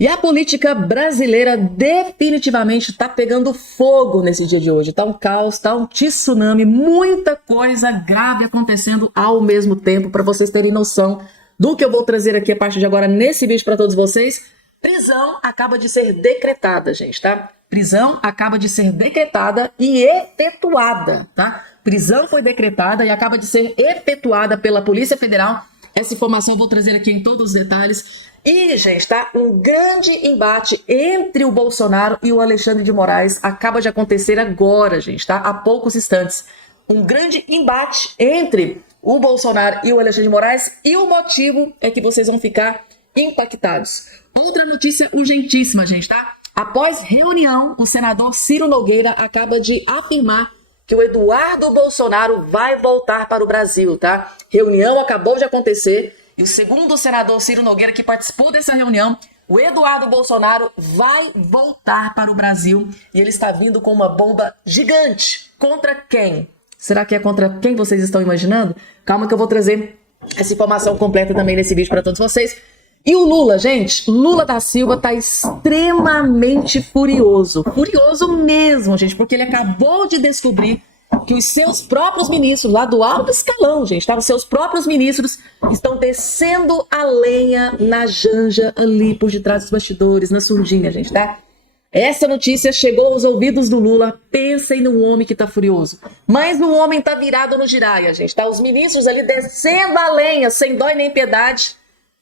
E a política brasileira definitivamente está pegando fogo nesse dia de hoje. Está um caos, está um tsunami, muita coisa grave acontecendo ao mesmo tempo, para vocês terem noção do que eu vou trazer aqui a partir de agora nesse vídeo para todos vocês. Prisão acaba de ser decretada, gente, tá? Prisão acaba de ser decretada e efetuada, tá? Prisão foi decretada e acaba de ser efetuada pela Polícia Federal. Essa informação eu vou trazer aqui em todos os detalhes. E, gente, tá? Um grande embate entre o Bolsonaro e o Alexandre de Moraes acaba de acontecer agora, gente, tá? Há poucos instantes. Um grande embate entre o Bolsonaro e o Alexandre de Moraes, e o motivo é que vocês vão ficar impactados. Outra notícia urgentíssima, gente, tá? Após reunião, o senador Ciro Nogueira acaba de afirmar que o Eduardo Bolsonaro vai voltar para o Brasil, tá? Reunião acabou de acontecer. E o segundo senador Ciro Nogueira, que participou dessa reunião, o Eduardo Bolsonaro vai voltar para o Brasil e ele está vindo com uma bomba gigante. Contra quem? Será que é contra quem vocês estão imaginando? Calma que eu vou trazer essa informação completa também nesse vídeo para todos vocês. E o Lula, gente, Lula da Silva está extremamente furioso. Furioso mesmo, gente, porque ele acabou de descobrir que os seus próprios ministros, lá do alto escalão, gente, tá? Os seus próprios ministros estão descendo a lenha na Janja, ali por detrás dos bastidores, na surdinha, gente, tá? Essa notícia chegou aos ouvidos do Lula. Pensem num homem que tá furioso. Mas o homem tá virado no giraia, gente, tá? Os ministros ali descendo a lenha, sem dó e nem piedade,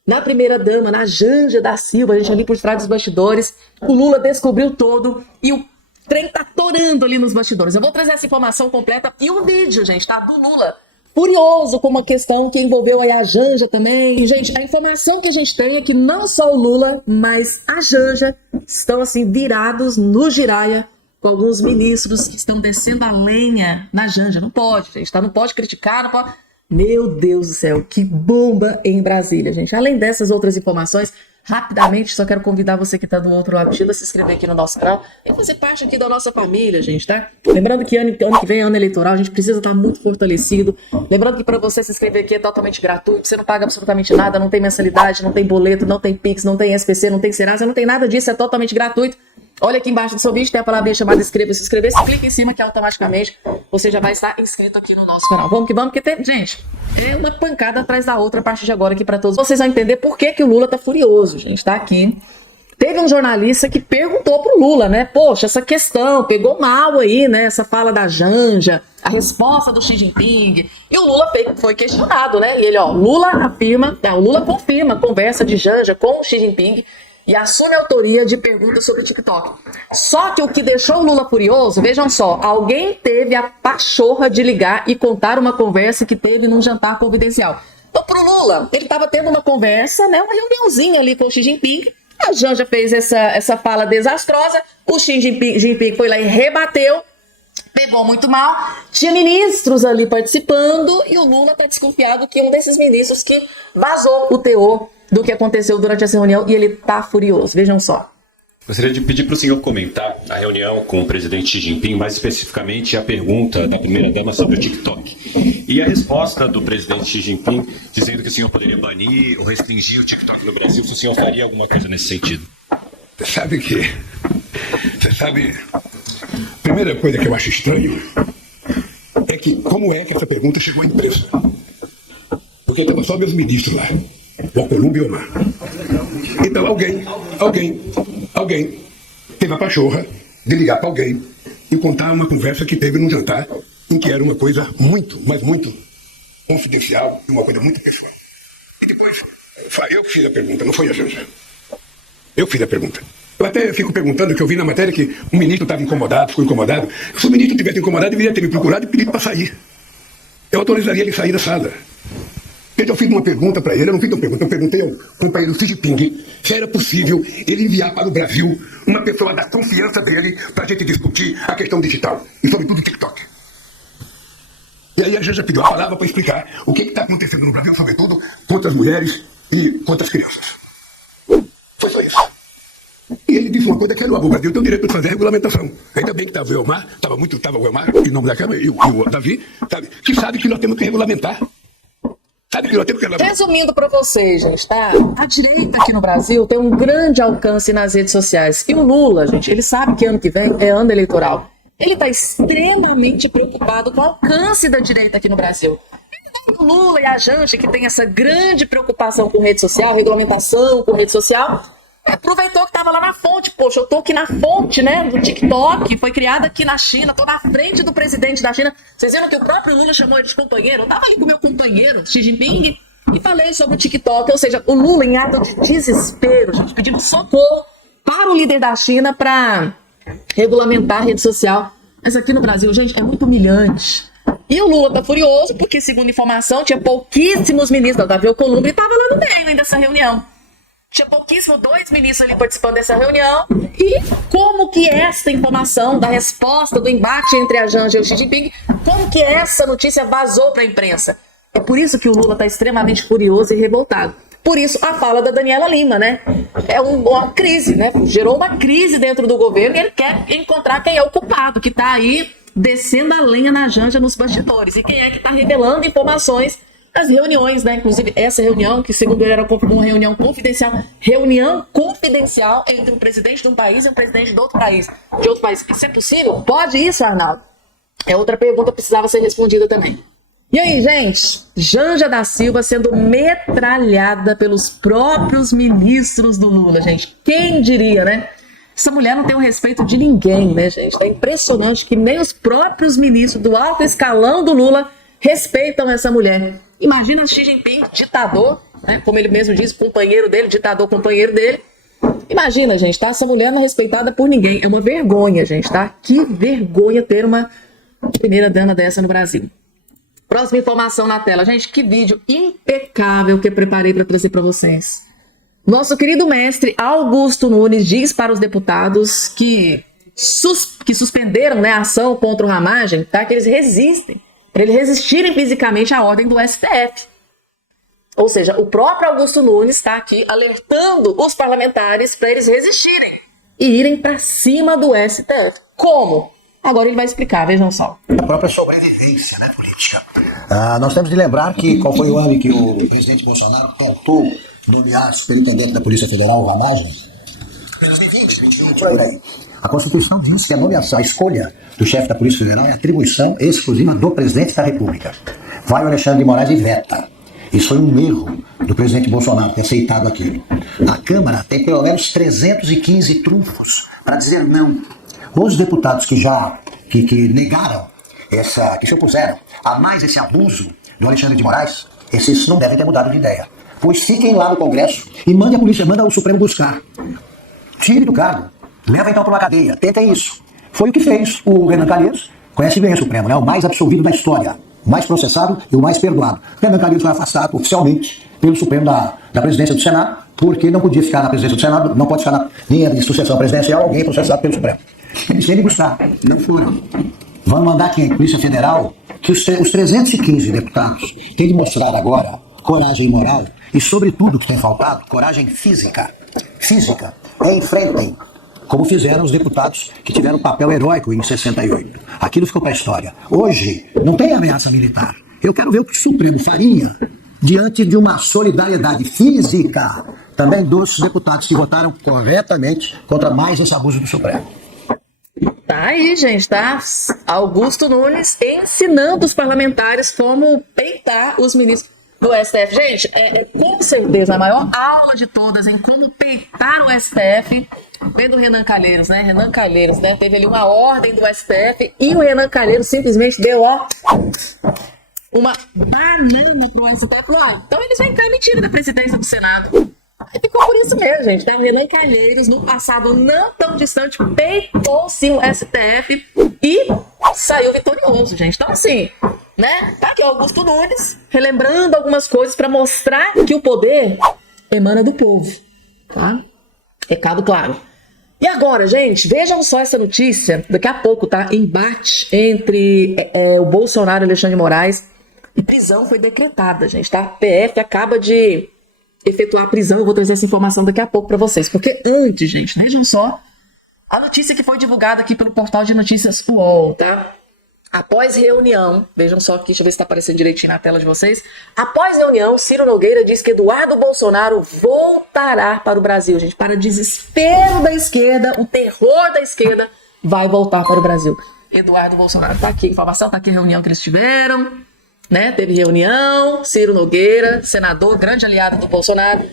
na primeira-dama, na Janja da Silva, gente, ali por trás dos bastidores. O Lula descobriu todo e o trem tá torando ali nos bastidores. Eu vou trazer essa informação completa e um vídeo, gente, tá? Do Lula furioso com uma questão que envolveu aí a Janja também. E, gente, a informação que a gente tem é que não só o Lula, mas a Janja estão, assim, virados no giraia com alguns ministros que estão descendo a lenha na Janja. Não pode, gente, tá? Não pode criticar, não pode... Meu Deus do céu, que bomba em Brasília, gente. Além dessas outras informações, rapidamente, só quero convidar você que está do outro lado a se inscrever aqui no nosso canal e fazer parte aqui da nossa família, gente, tá? Lembrando que ano que vem é ano eleitoral, a gente precisa estar muito fortalecido. Lembrando que para você se inscrever aqui é totalmente gratuito, você não paga absolutamente nada, não tem mensalidade, não tem boleto, não tem Pix, não tem SPC, não tem Serasa, não tem nada disso, é totalmente gratuito. Olha aqui embaixo do seu vídeo, tem a palavrinha chamada inscreva-se, inscrever-se, clica em cima que automaticamente você já vai estar inscrito aqui no nosso canal. Vamos que vamos, porque tem, gente, é uma pancada atrás da outra a partir de agora aqui para todos. Vocês vão entender por que que o Lula tá furioso, gente, tá aqui. Teve um jornalista que perguntou pro Lula, né, poxa, essa questão pegou mal aí, né, essa fala da Janja, a resposta do Xi Jinping, e o Lula foi questionado, né, e ele, ó, Lula confirma a conversa de Janja com o Xi Jinping, e assume a autoria de perguntas sobre TikTok. Só que o que deixou o Lula furioso, vejam só, alguém teve a pachorra de ligar e contar uma conversa que teve num jantar confidencial. Então, pro Lula, ele estava tendo uma conversa, né, uma reuniãozinha ali com o Xi Jinping, a Janja fez essa fala desastrosa, o Xi Jinping foi lá e rebateu, pegou muito mal, tinha ministros ali participando, e o Lula está desconfiado que um desses ministros que vazou o teor do que aconteceu durante essa reunião, e ele tá furioso. Vejam só. Gostaria de pedir para o senhor comentar a reunião com o presidente Xi Jinping, mais especificamente a pergunta da primeira-dama sobre o TikTok. E a resposta do presidente Xi Jinping dizendo que o senhor poderia banir ou restringir o TikTok no Brasil, se o senhor faria alguma coisa nesse sentido. Você sabe, a primeira coisa que eu acho estranho é que como é que essa pergunta chegou à imprensa? Porque estavam só meus ministros lá. O Alcolumbre e o Omar. Então alguém teve a pachorra de ligar para alguém e contar uma conversa que teve num jantar em que era uma coisa muito, mas muito confidencial e uma coisa muito pessoal. E depois, eu fiz a pergunta, não foi a Janja. Eu fiz a pergunta. Eu até fico perguntando, que eu vi na matéria que o ministro estava incomodado, ficou incomodado. Se o ministro tivesse incomodado, deveria ter me procurado e pedido para sair. Eu autorizaria ele sair da sala. Eu fiz uma pergunta para ele, eu não fiz uma pergunta, eu perguntei ao companheiro Xi Jinping se era possível ele enviar para o Brasil uma pessoa da confiança dele para a gente discutir a questão digital, e sobretudo o TikTok. E aí a Janja pediu a palavra para explicar o que está acontecendo no Brasil, sobretudo contra as mulheres e contra as crianças. Foi só isso. E ele disse uma coisa que era o Brasil tem o direito de fazer a regulamentação. Ainda bem que estava o Elmar, estava o Elmar, em nome da Câmara, e o Davi, sabe, que sabe que nós temos que regulamentar. Sabe que nós temos que elaborar. Resumindo para vocês, gente, tá? A direita aqui no Brasil tem um grande alcance nas redes sociais. E o Lula, gente, ele sabe que ano que vem é ano eleitoral. Ele está extremamente preocupado com o alcance da direita aqui no Brasil. O Lula e a Janja, que tem essa grande preocupação com rede social, regulamentação com rede social, aproveitou que estava lá na fonte. Poxa, eu tô aqui na fonte, né, do TikTok, foi criada aqui na China, tô na frente do presidente da China. Vocês viram que o próprio Lula chamou ele de companheiro? Eu tava ali com o meu companheiro, Xi Jinping, e falei sobre o TikTok. Ou seja, o Lula, em ato de desespero, gente, pedindo socorro para o líder da China para regulamentar a rede social. Mas aqui no Brasil, gente, é muito humilhante. E o Lula tá furioso porque, segundo informação, tinha pouquíssimos ministros. O Davi Alcolumbre estava lá no meio dessa reunião. Tinha pouquíssimo 2 ministros ali participando dessa reunião. E como que essa informação da resposta, do embate entre a Janja e o Xi Jinping, como que essa notícia vazou para a imprensa? É por isso que o Lula está extremamente furioso e revoltado. Por isso a fala da Daniela Lima, né? É uma crise, né? Gerou uma crise dentro do governo e ele quer encontrar quem é o culpado, que está aí descendo a lenha na Janja nos bastidores. E quem é que está revelando informações das reuniões, né? Inclusive essa reunião, que segundo ele era uma reunião confidencial entre um presidente de um país e um presidente de outro país. Isso é possível? Pode isso, Arnaldo? É outra pergunta que precisava ser respondida também. E aí, gente? Janja da Silva sendo metralhada pelos próprios ministros do Lula, gente. Quem diria, né? Essa mulher não tem o respeito de ninguém, né, gente? É impressionante que nem os próprios ministros do alto escalão do Lula respeitam essa mulher. Imagina Xi Jinping, ditador, né? Como ele mesmo diz, companheiro dele, ditador, companheiro dele. Imagina, gente, tá? Essa mulher não é respeitada por ninguém. É uma vergonha, gente, tá? Que vergonha ter uma primeira-dama dessa no Brasil. Próxima informação na tela. Gente, que vídeo impecável que eu preparei para trazer para vocês. Nosso querido mestre Augusto Nunes diz para os deputados que suspenderam, né, a ação contra o Ramagem, tá? Que eles resistem, para eles resistirem fisicamente à ordem do STF. Ou seja, o próprio Augusto Nunes está aqui alertando os parlamentares para eles resistirem e irem para cima do STF. Como? Agora ele vai explicar, vejam só. A própria sobrevivência, né, política. Nós temos de lembrar que qual foi o ano que o presidente Bolsonaro tentou nomear superintendente da Polícia Federal, o Ramagem? 2020, 2021, por aí. A Constituição diz que a nomeação, a escolha do chefe da Polícia Federal é atribuição exclusiva do presidente da República. Vai o Alexandre de Moraes e veta. Isso foi um erro do presidente Bolsonaro ter aceitado aquilo. A Câmara tem pelo menos 315 trunfos para dizer não. Os deputados que negaram, que se opuseram a mais esse abuso do Alexandre de Moraes, esses não devem ter mudado de ideia. Pois fiquem lá no Congresso e mande a polícia, manda o Supremo buscar. Tire do cargo. Leva então para uma cadeia. Tentem isso. Foi o que fez o Renan Calheiros. Conhece bem o Supremo, né? O mais absolvido da história. O mais processado e o mais perdoado. Renan Calheiros foi afastado oficialmente pelo Supremo da presidência do Senado, porque não podia ficar na presidência do Senado, não pode ficar na linha de sucessão presidencial alguém processado pelo Supremo. Eles têm de buscar. Não foram. Vão mandar quem? Polícia Federal? Que os 315 deputados têm de mostrar agora coragem moral e, sobretudo, o que tem faltado, coragem física. Física. Enfrentem, como fizeram os deputados que tiveram papel heróico em 68. Aquilo ficou para a história. Hoje, não tem ameaça militar. Eu quero ver o que o Supremo faria diante de uma solidariedade física também dos deputados que votaram corretamente contra mais esse abuso do Supremo. Tá aí, gente, tá? Augusto Nunes ensinando os parlamentares como peitar os ministros do STF. Gente, com certeza a maior aula de todas em como peitar o STF vem do Renan Calheiros, né? Renan Calheiros, né? Teve ali uma ordem do STF e o Renan Calheiros simplesmente deu, ó, uma banana pro STF. Falou, então eles vêm cá e me tiram da presidência do Senado. E ficou por isso mesmo, gente. Tá? O Renan Calheiros, no passado não tão distante, peitou sim o STF e saiu vitorioso, gente. Então, assim, né? Tá aqui o Augusto Nunes relembrando algumas coisas para mostrar que o poder emana do povo, tá? Recado claro. E agora, gente, vejam só essa notícia. Daqui a pouco, tá? Embate entre o Bolsonaro e Alexandre de Moraes. E prisão foi decretada, gente, tá? A PF acaba de efetuar a prisão. Eu vou trazer essa informação daqui a pouco para vocês. Porque antes, gente, vejam só a notícia que foi divulgada aqui pelo portal de notícias UOL, tá? Após reunião, vejam só aqui, deixa eu ver se está aparecendo direitinho na tela de vocês. Após reunião, Ciro Nogueira diz que Eduardo Bolsonaro voltará para o Brasil, gente. Para desespero da esquerda, o terror da esquerda, vai voltar para o Brasil. Eduardo Bolsonaro está aqui, a informação, está aqui a reunião que eles tiveram, né? Teve reunião, Ciro Nogueira, senador, grande aliado do Bolsonaro.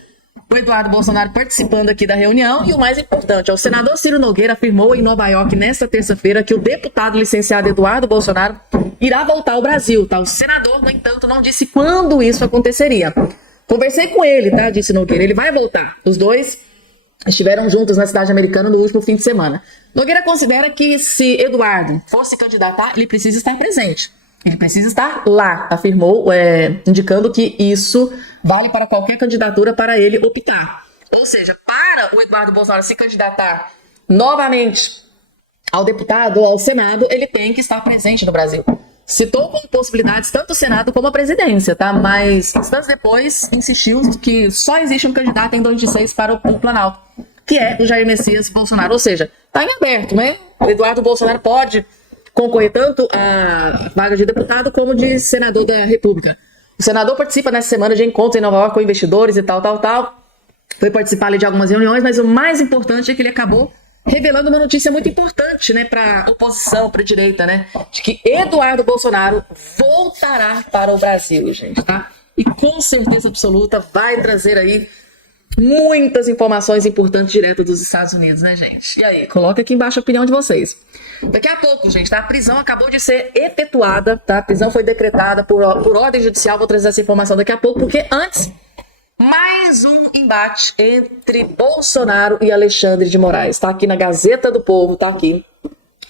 O Eduardo Bolsonaro participando aqui da reunião e o mais importante, o senador Ciro Nogueira afirmou em Nova York nesta terça-feira que o deputado licenciado Eduardo Bolsonaro irá voltar ao Brasil, tá? O senador, no entanto, não disse quando isso aconteceria. Conversei com ele, tá? Disse Nogueira, ele vai voltar. Os dois estiveram juntos na cidade americana no último fim de semana. Nogueira considera que se Eduardo fosse candidatar, ele precisa estar presente. Ele precisa estar lá, afirmou, indicando que isso vale para qualquer candidatura para ele optar. Ou seja, para o Eduardo Bolsonaro se candidatar novamente ao deputado ou ao Senado, ele tem que estar presente no Brasil. Citou como possibilidades tanto o Senado como a presidência, tá? Mas instantes depois insistiu que só existe um candidato em 2026 para o Planalto, que é o Jair Messias Bolsonaro. Ou seja, está em aberto, né? O Eduardo Bolsonaro pode concorrer tanto à vaga de deputado como de senador da República. O senador participa nessa semana de encontros em Nova York com investidores e tal. Foi participar ali de algumas reuniões, mas o mais importante é que ele acabou revelando uma notícia muito importante, né, para oposição, para a direita, né, de que Eduardo Bolsonaro voltará para o Brasil, gente, tá? E com certeza absoluta vai trazer aí muitas informações importantes direto dos Estados Unidos, né, gente? E aí, coloca aqui embaixo a opinião de vocês. Daqui a pouco, gente, tá? A prisão acabou de ser efetuada, tá? A prisão foi decretada por ordem judicial, vou trazer essa informação daqui a pouco, porque antes, mais um embate entre Bolsonaro e Alexandre de Moraes, tá? Aqui na Gazeta do Povo, tá aqui.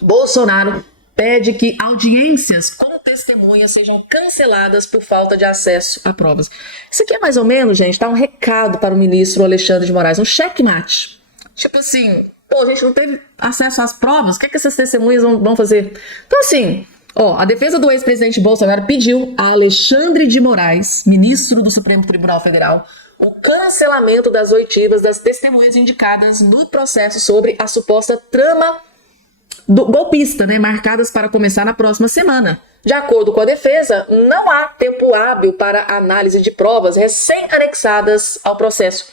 Bolsonaro pede que audiências com testemunhas sejam canceladas por falta de acesso a provas. Isso aqui é mais ou menos, gente, tá? Um recado para o ministro Alexandre de Moraes, um checkmate. Tipo assim, pô, a gente não teve acesso às provas, o que é que essas testemunhas vão fazer? Então, assim, ó, a defesa do ex-presidente Bolsonaro pediu a Alexandre de Moraes, ministro do Supremo Tribunal Federal, o cancelamento das oitivas das testemunhas indicadas no processo sobre a suposta trama golpista, né, marcadas para começar na próxima semana. De acordo com a defesa, não há tempo hábil para análise de provas recém-anexadas ao processo.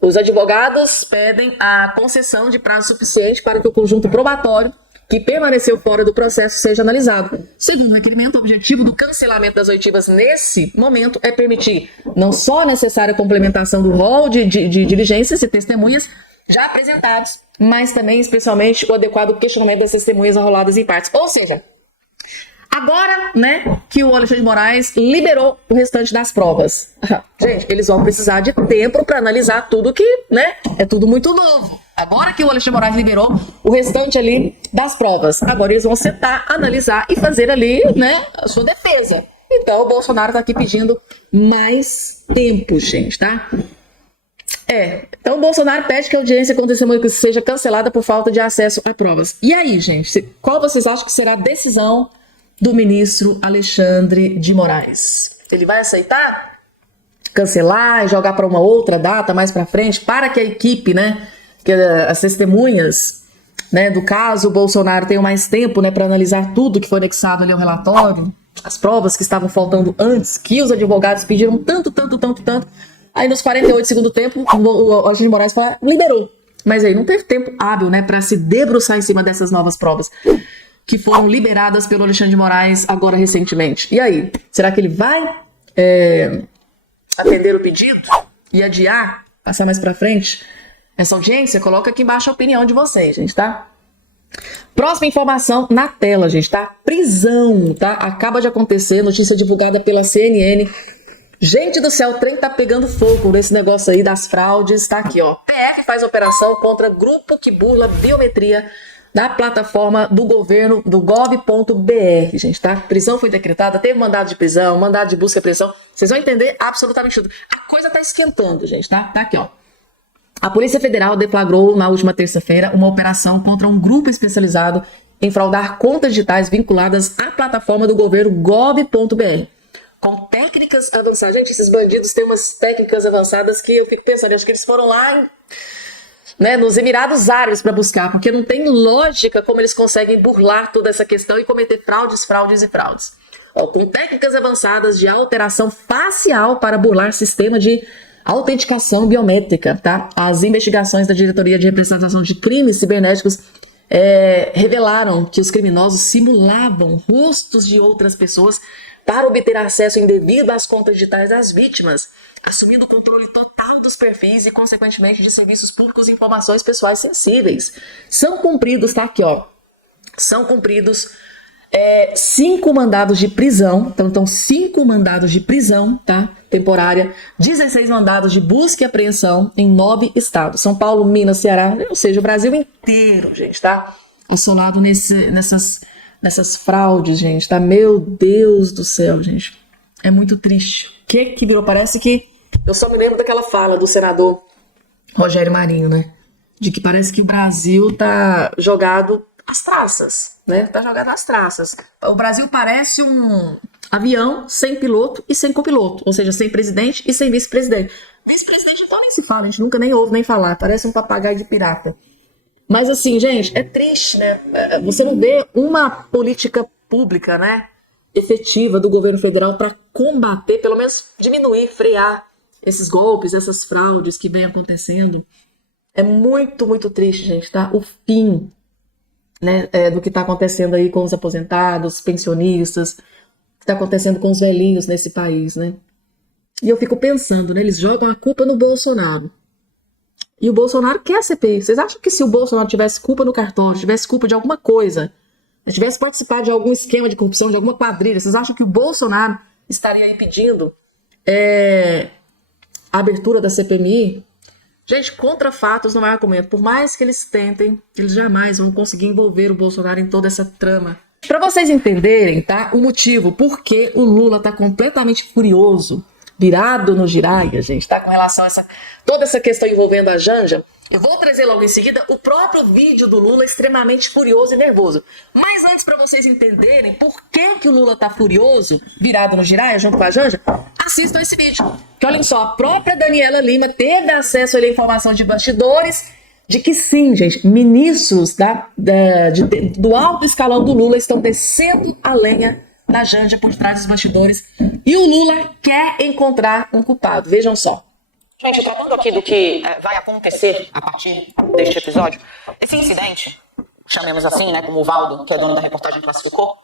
Os advogados pedem a concessão de prazo suficiente para que o conjunto probatório que permaneceu fora do processo seja analisado. Segundo o requerimento, o objetivo do cancelamento das oitivas nesse momento é permitir não só a necessária complementação do rol de diligências e testemunhas já apresentados, mas também, especialmente, o adequado questionamento das testemunhas arroladas em partes. Ou seja, agora, né, que o Alexandre de Moraes liberou o restante das provas. Gente, eles vão precisar de tempo para analisar tudo que, né, é tudo muito novo. Agora que o Alexandre de Moraes liberou o restante ali das provas, agora eles vão sentar, analisar e fazer ali, né, a sua defesa. Então, o Bolsonaro tá aqui pedindo mais tempo, gente, tá? Então o Bolsonaro pede que a audiência com testemunha seja cancelada por falta de acesso a provas. E aí, gente, qual vocês acham que será a decisão do ministro Alexandre de Moraes? Ele vai aceitar cancelar e jogar para uma outra data mais para frente, para que a equipe, né, que as testemunhas, né, do caso Bolsonaro tenham mais tempo, né, para analisar tudo que foi anexado ali ao relatório, as provas que estavam faltando antes, que os advogados pediram tanto. Aí nos 48 segundos do tempo, o Alexandre de Moraes liberou. Mas aí não teve tempo hábil, né, para se debruçar em cima dessas novas provas que foram liberadas pelo Alexandre de Moraes agora recentemente. E aí, será que ele vai atender o pedido e adiar, passar mais para frente essa audiência? Coloca aqui embaixo a opinião de vocês, gente, tá? Próxima informação na tela, gente, tá? Prisão, tá? Acaba de acontecer, notícia divulgada pela CNN. Gente do céu, o trem tá pegando fogo nesse negócio aí das fraudes. Tá aqui, ó. PF faz operação contra grupo que burla biometria da plataforma do governo, do gov.br, gente, tá? Prisão foi decretada, teve mandado de prisão, mandado de busca e apreensão. Vocês vão entender absolutamente tudo. A coisa tá esquentando, gente, tá? Tá aqui, ó. A Polícia Federal deflagrou na última terça-feira uma operação contra um grupo especializado em fraudar contas digitais vinculadas à plataforma do governo gov.br. Com técnicas avançadas. Gente, esses bandidos têm umas técnicas avançadas que eu fico pensando, acho que eles foram lá né, nos Emirados Árabes para buscar, porque não tem lógica como eles conseguem burlar toda essa questão e cometer fraudes. Ó, com técnicas avançadas de alteração facial para burlar sistema de autenticação biométrica, tá? As investigações da Diretoria de Representação de Crimes Cibernéticos revelaram que os criminosos simulavam rostos de outras pessoas para obter acesso indevido às contas digitais das vítimas, assumindo o controle total dos perfis e, consequentemente, de serviços públicos e informações pessoais sensíveis. São cumpridos, tá aqui, ó, são cumpridos 5 mandados de prisão, então 5 mandados de prisão, tá, temporária, 16 mandados de busca e apreensão em 9 estados, São Paulo, Minas, Ceará, ou seja, o Brasil inteiro, gente, tá, acionado nessas fraudes, gente, tá, meu Deus do céu, gente, é muito triste. O que virou? Parece que, eu só me lembro daquela fala do senador Rogério Marinho, né, de que parece que o Brasil tá jogado às traças, né? Tá jogado às traças. O Brasil parece um avião sem piloto e sem copiloto, ou seja, sem presidente e sem vice-presidente. Vice-presidente então nem se fala, a gente nunca nem ouve nem falar, parece um papagaio de pirata. Mas assim, gente, é triste, né? Você não vê uma política pública, né, efetiva do governo federal para combater, pelo menos diminuir, frear esses golpes, essas fraudes que vem acontecendo. É muito, muito triste, gente, tá? O fim, né, do que está acontecendo aí com os aposentados, pensionistas, o que está acontecendo com os velhinhos nesse país, né? E eu fico pensando, né, eles jogam a culpa no Bolsonaro. E o Bolsonaro quer a CPI. Vocês acham que se o Bolsonaro tivesse culpa no cartório, tivesse culpa de alguma coisa, tivesse participado de algum esquema de corrupção, de alguma quadrilha, vocês acham que o Bolsonaro estaria aí pedindo a abertura da CPMI? Gente, contra fatos não é argumento. Por mais que eles tentem, eles jamais vão conseguir envolver o Bolsonaro em toda essa trama. Para vocês entenderem, tá, o motivo por que o Lula tá completamente furioso, virado no giraia, gente, tá, com relação a toda essa questão envolvendo a Janja, eu vou trazer logo em seguida o próprio vídeo do Lula extremamente furioso e nervoso. Mas antes, para vocês entenderem por que o Lula tá furioso, virado no giraia, junto com a Janja, assistam esse vídeo. Que olhem só, a própria Daniela Lima teve acesso à informação de bastidores de que sim, gente, ministros do alto escalão do Lula estão descendo a lenha na Janja por trás dos bastidores. E o Lula quer encontrar um culpado. Vejam só. Gente, tratando aqui do que vai acontecer a partir deste episódio, esse incidente, chamemos assim, né, como o Valdo, que é dono da reportagem, classificou,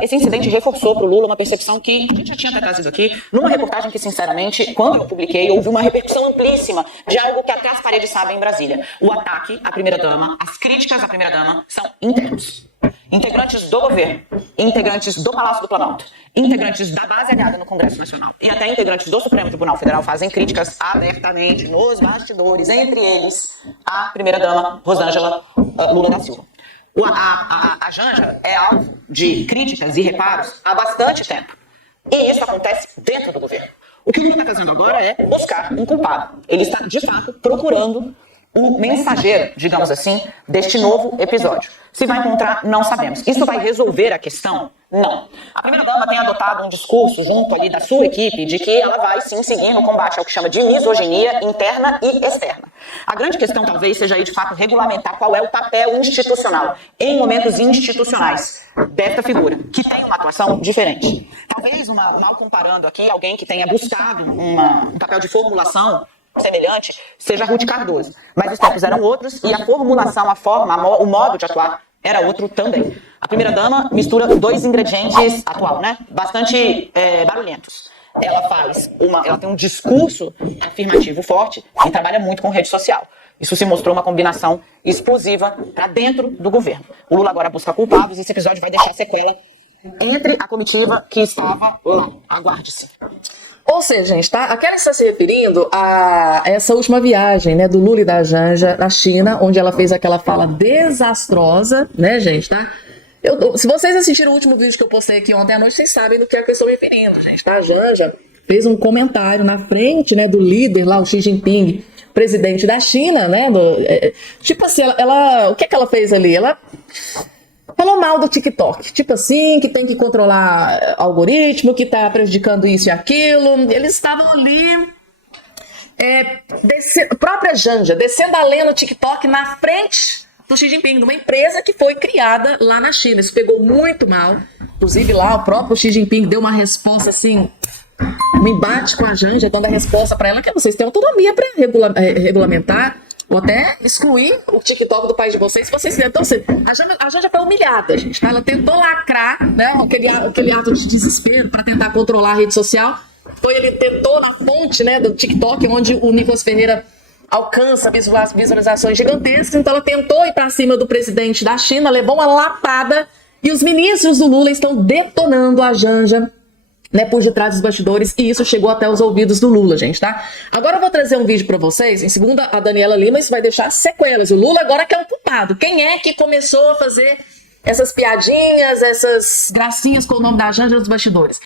esse incidente reforçou para o Lula uma percepção que a gente já tinha até trazido aqui, numa reportagem que, sinceramente, quando eu publiquei, houve uma repercussão amplíssima de algo que até as paredes sabem em Brasília. O ataque à primeira-dama, as críticas à primeira-dama são internos. Integrantes do governo, integrantes do Palácio do Planalto, integrantes da base aliada no Congresso Nacional e até integrantes do Supremo Tribunal Federal fazem críticas abertamente nos bastidores, entre eles a primeira-dama Rosângela Lula da Silva. A Janja é alvo de críticas e reparos há bastante tempo. E isso acontece dentro do governo. O que o Lula está fazendo agora é buscar um culpado. Ele está, de fato, procurando o mensageiro, digamos assim, deste novo episódio. Se vai encontrar, não sabemos. Isso vai resolver a questão? Não. A primeira-dama tem adotado um discurso junto ali da sua equipe de que ela vai sim seguir no combate ao que chama de misoginia interna e externa. A grande questão talvez seja aí de fato regulamentar qual é o papel institucional em momentos institucionais desta figura, que tem uma atuação diferente. Talvez, mal comparando aqui, alguém que tenha buscado um papel de formulação semelhante seja Ruth Cardoso. Mas os tempos eram outros e a formulação, a forma, o modo de atuar era outro também. A primeira-dama mistura 2 ingredientes atual, né? Bastante barulhentos. Ela tem um discurso afirmativo forte e trabalha muito com rede social. Isso se mostrou uma combinação explosiva para dentro do governo. O Lula agora busca culpados e esse episódio vai deixar sequela entre a comitiva que estava lá. Aguarde-se. Ou seja, gente, tá? A Kelly está se referindo a essa última viagem, né, do Lula e da Janja na China, onde ela fez aquela fala desastrosa, né, gente, tá? Se vocês assistiram o último vídeo que eu postei aqui ontem à noite, vocês sabem do que é que eu estou me referindo, gente, tá? A Janja fez um comentário na frente, né, do líder lá, o Xi Jinping, presidente da China, né, tipo assim, o que ela fez ali? Ela falou mal do TikTok, tipo assim, que tem que controlar algoritmo, que tá prejudicando isso e aquilo. Eles estavam ali própria Janja descendo a lenha no TikTok na frente do Xi Jinping, de uma empresa que foi criada lá na China. Isso pegou muito mal. Inclusive lá o próprio Xi Jinping deu uma resposta assim, um embate com a Janja, dando a resposta para ela que vocês têm autonomia para regulamentar ou até excluir o TikTok do país de vocês, se vocês quiserem. Então, a Janja foi humilhada, gente. Tá? Ela tentou lacrar, né, aquele ato de desespero para tentar controlar a rede social. Ele tentou na fonte, né, do TikTok, onde o Nicolas Ferreira alcança visualizações gigantescas. Então ela tentou ir para cima do presidente da China, levou uma lapada, e os ministros do Lula estão detonando a Janja, né, por detrás dos bastidores, e isso chegou até os ouvidos do Lula, gente, tá? Agora eu vou trazer um vídeo para vocês, em segundo a Daniela Lima, isso vai deixar sequelas. O Lula agora que é o culpado. Quem é que começou a fazer essas piadinhas, essas gracinhas com o nome da Janja nos bastidores?